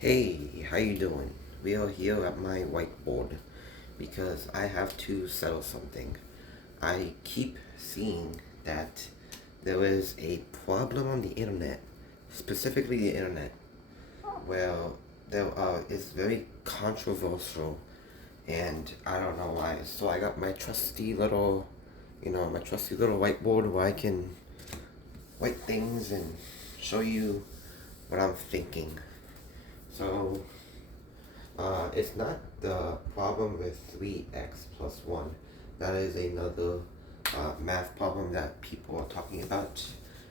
Hey, how you doing? We are here at my whiteboard because I have to settle something. I keep seeing that there is a problem on the internet, specifically the internet, where it's very controversial, and I don't know why. So I got my trusty little, my trusty little whiteboard where I can write things and show you what I'm thinking. So it's not the problem with 3x plus 1. That is another math problem that people are talking about,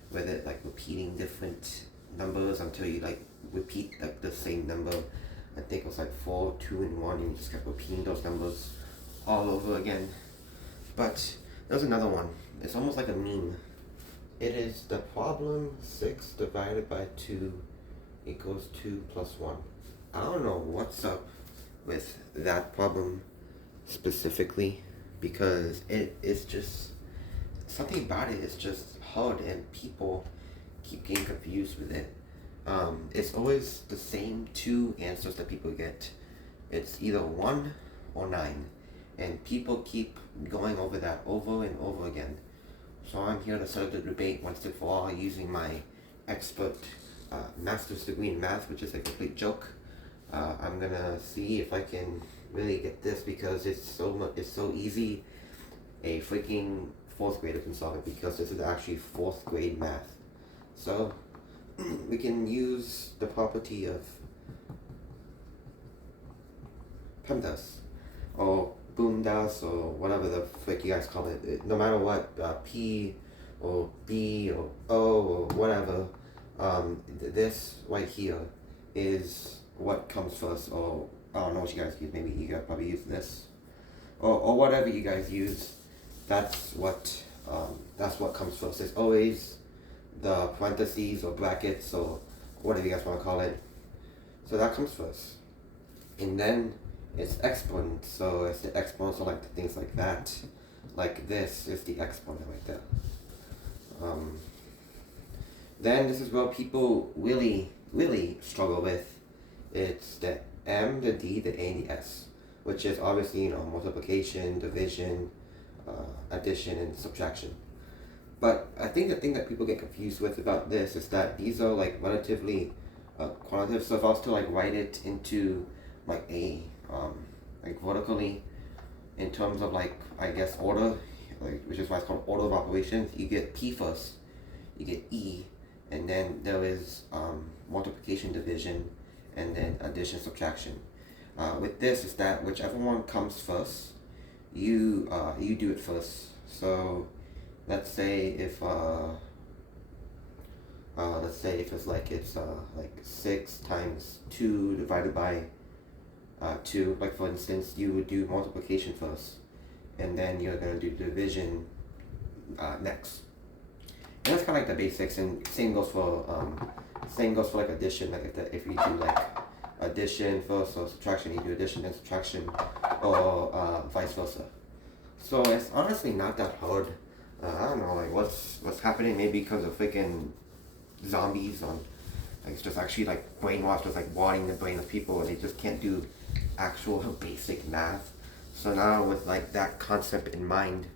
with it like repeating different numbers until you like repeat like the same number. I think it was like 4, 2, and 1, and you just kept repeating those numbers all over again. But there's another one. It's almost like a meme. It is the problem 6 divided by 2 equals 2 plus 1. I don't know what's up with that problem specifically, because it is just something about it is just hard and people keep getting confused with it. It's always the same two answers that people get. It's either 1 or 9, and people keep going over that over and over again. So I'm here to settle the debate once and for all using my expert master's degree in math, which is a complete joke. I'm gonna see if I can really get this, because it's so easy. A freaking fourth grader can solve it, because this is actually fourth grade math. So we can use the property of PEMDAS or BOOMDAS or whatever the frick you guys call it. No matter what, P or B or O or whatever, this right here is what comes first. Or I don't know what you guys use. Maybe you guys probably use this, or whatever you guys use. That's what comes first. It's always the parentheses or brackets or whatever you guys want to call it. So that comes first, and then it's exponent. So it's the exponents, so like things like that, like this is the exponent right there. Then this is what people really struggle with. It's the M, the D, the A, and the S, which is obviously multiplication, division, addition, and subtraction. But I think the thing that people get confused with about this is that these are like relatively quantitative. So if I was to like write it into like a like vertically in terms of like I guess order, like which is why it's called order of operations, you get P first, you get E, and then there is multiplication, division, and then addition, subtraction. With this is that whichever one comes first, you do it first. So let's say if it's like 6 times 2 divided by 2, like for instance, you would do multiplication first, and then you're gonna do division next. And that's kind of like the basics, and same goes for like addition. Like if you do like addition first or subtraction, you do addition then subtraction, or vice versa. So it's honestly not that hard. I don't know, like what's happening. Maybe because of freaking zombies on, like it's just actually like brainwashed with like watering the brain of people, and they just can't do actual basic math. So now with like that concept in mind,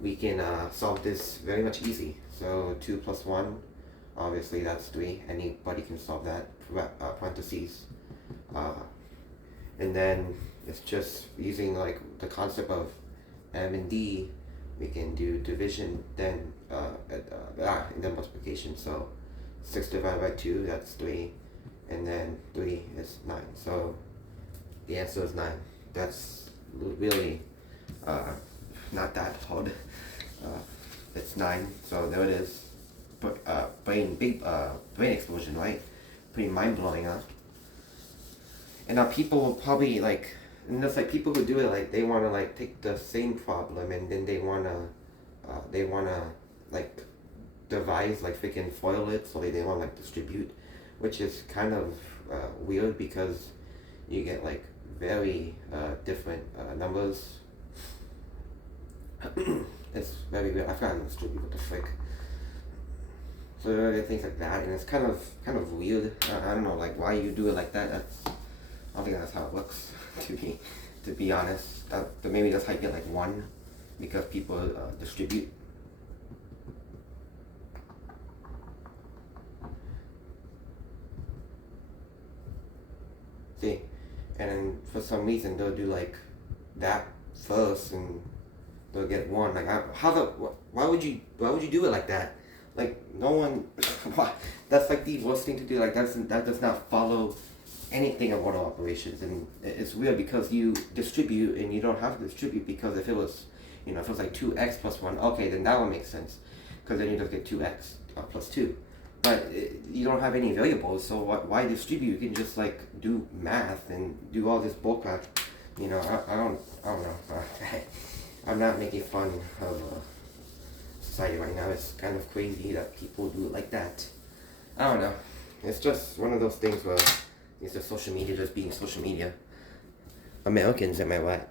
we can solve this very much easy. So 2 plus 1, obviously that's 3. Anybody can solve that. Parentheses, and then it's just using like the concept of M and D. We can do division, then and then multiplication. So 6 divided by 2, that's 3, and then 3 is 9. So the answer is 9. That's really not that hard. It's 9. So there it is. But brain explosion, right? Pretty mind blowing, huh? And now people will probably like, and it's like people who do it like they want to like take the same problem, and then they wanna like devise like freaking foil it, so they want to like distribute, which is kind of weird, because you get like very different numbers. It's very weird. I forgot how to distribute. What the frick? So there are things like that, and it's kind of weird. I don't know, like why you do it like that. I don't think that's how it looks. To be honest, but maybe that's how you get like one, because people distribute. See, and then for some reason they'll do like that first, and they'll get one. Like why would you do it like that? Like no one. Why? That's like the worst thing to do. Like that does not follow anything of auto operations, and it's weird because you distribute and you don't have to distribute, because if it was, if it was like 2x plus 1, okay, then that would make sense, because then you just get 2x plus 2. But you don't have any variables, so why distribute? You can just like do math and do all this bullcrap. I don't know. I'm not making fun of society right now. It's kind of crazy that people do it like that. I don't know. It's just one of those things where it's just social media just being social media. Americans, am I right?